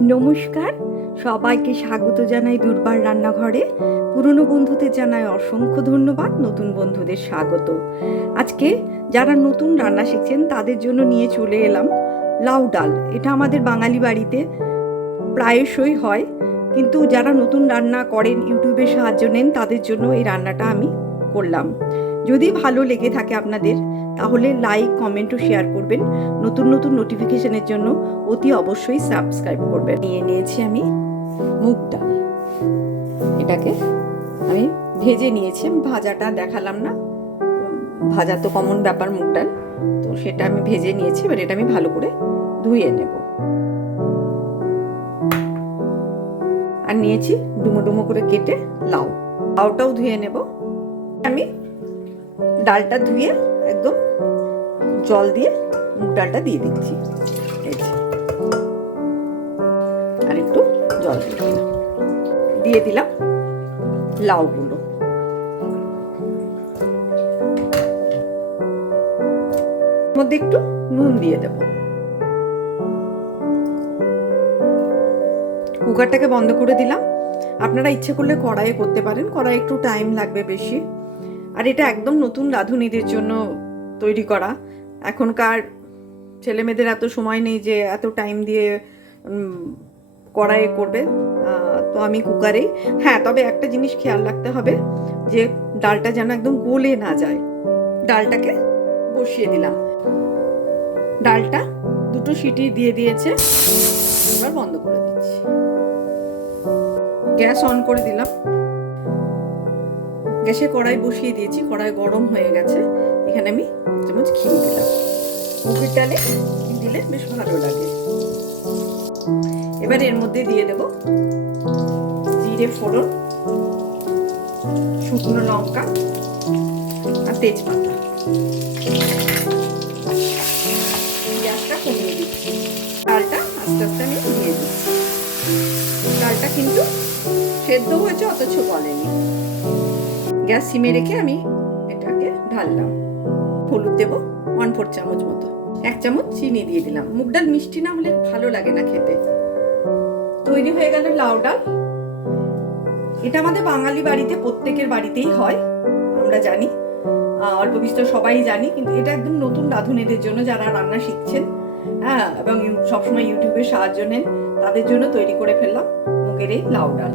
নমস্কার, সবাইকে স্বাগত জানাই দুর্বার রান্নাঘরে। পুরনো বন্ধুদের জানাই অসংখ্য ধন্যবাদ, নতুন বন্ধুদের স্বাগত। আজকে যারা নতুন রান্না শিখছেন তাদের জন্য নিয়ে চলে এলাম লাউ ডাল। এটা আমাদের বাঙালি বাড়িতে প্রায়শই হয়, কিন্তু যারা নতুন রান্না করেন, ইউটিউবের সাহায্য নেন, তাদের জন্য এই রান্নাটা আমি করলাম। যদি ভালো লেগে থাকে আপনাদের, তাহলে লাইক, কমেন্ট ও শেয়ার করবেন। নতুন নতুন নোটিফিকেশনের জন্য অতি অবশ্যই সাবস্ক্রাইব করবেন। নিয়েছি আমি মুগ ডাল। এটাকে আমি ভেজে নিয়েছি। ভাজাটা দেখালাম না, ভাজা তো কমন ব্যাপার মুগ ডাল, তো সেটা আমি ভেজে নিয়েছি। এবার এটা আমি ভালো করে ধুয়ে নেব। আর নিয়েছি ডুমো ডুমো করে কেটে লাউটাও ধুয়ে নেব। আমি ডালটা ধুয়ে একদম জল দিয়ে মুগ ডালটা দিয়ে দিচ্ছি। আর একটু জল দিয়ে দিলাম লাউগুলো। মধ্যে একটু নুন দিয়ে দেব। কুকারটাকে বন্ধ করে দিলাম। আপনারা ইচ্ছে করলে কড়াইয়ে করতে পারেন, কড়াই একটু টাইম লাগবে বেশি। আর এটা একদম নতুন রাঁধুনিদের জন্য তৈরি করা। এখনকার ছেলেমেয়েদের এত সময় নেই যে এত টাইম দিয়ে কড়াইয়ে করবে, তো আমি কুকারেই। হ্যাঁ, তবে একটা জিনিস খেয়াল রাখতে হবে যে ডালটা যেন একদম গলে না যায়। ডালটাকে বসিয়ে দিলাম। ডালটা দুটো সিটি দিয়ে দিয়েছে, এবার বন্ধ করে দিচ্ছি। গ্যাস অন করে দিলাম। গ্যাসে কড়াই বসিয়ে দিয়েছি, কড়াই গরম হয়ে গেছে। এখানে আমি এক চামচ ঘি দিলাম। মুগের ডালে ঘি দিলে বেশ ভালো লাগে। এবার এর মধ্যে দিয়ে দেব জিরে ফোড়ন, শুকনো লঙ্কা আর তেজপাতা। গ্যাসটা কমিয়ে দিচ্ছি। ডালটা আস্তে আস্তে আমি দিয়ে দিচ্ছি। ডালটা কিন্তু সেদ্ধ হয়েছে, অথচ গলেনি। গ্যাস সিমে রেখে আমি এটাকে ঢাললাম। হলুদ দেব 1/4 চামচ মতো। 1 চামচ চিনি দিয়ে দিলাম। মুগ ডাল মিষ্টি না হলে ভালো লাগে না খেতে। তৈরি হয়ে গেল লাউ ডাল। এটা আমাদের বাঙালি বাড়িতে প্রত্যেকের বাড়িতেই হয়, আমরা জানি, অল্প বিস্তর সবাই জানি। কিন্তু এটা একদম নতুন রাঁধুনিদের জন্য, যারা রান্না শিখছেন, হ্যাঁ, এবং সবসময় ইউটিউবের সাহায্য নেন, তাদের জন্য তৈরি করে ফেললাম মুগের এই লাউ ডাল।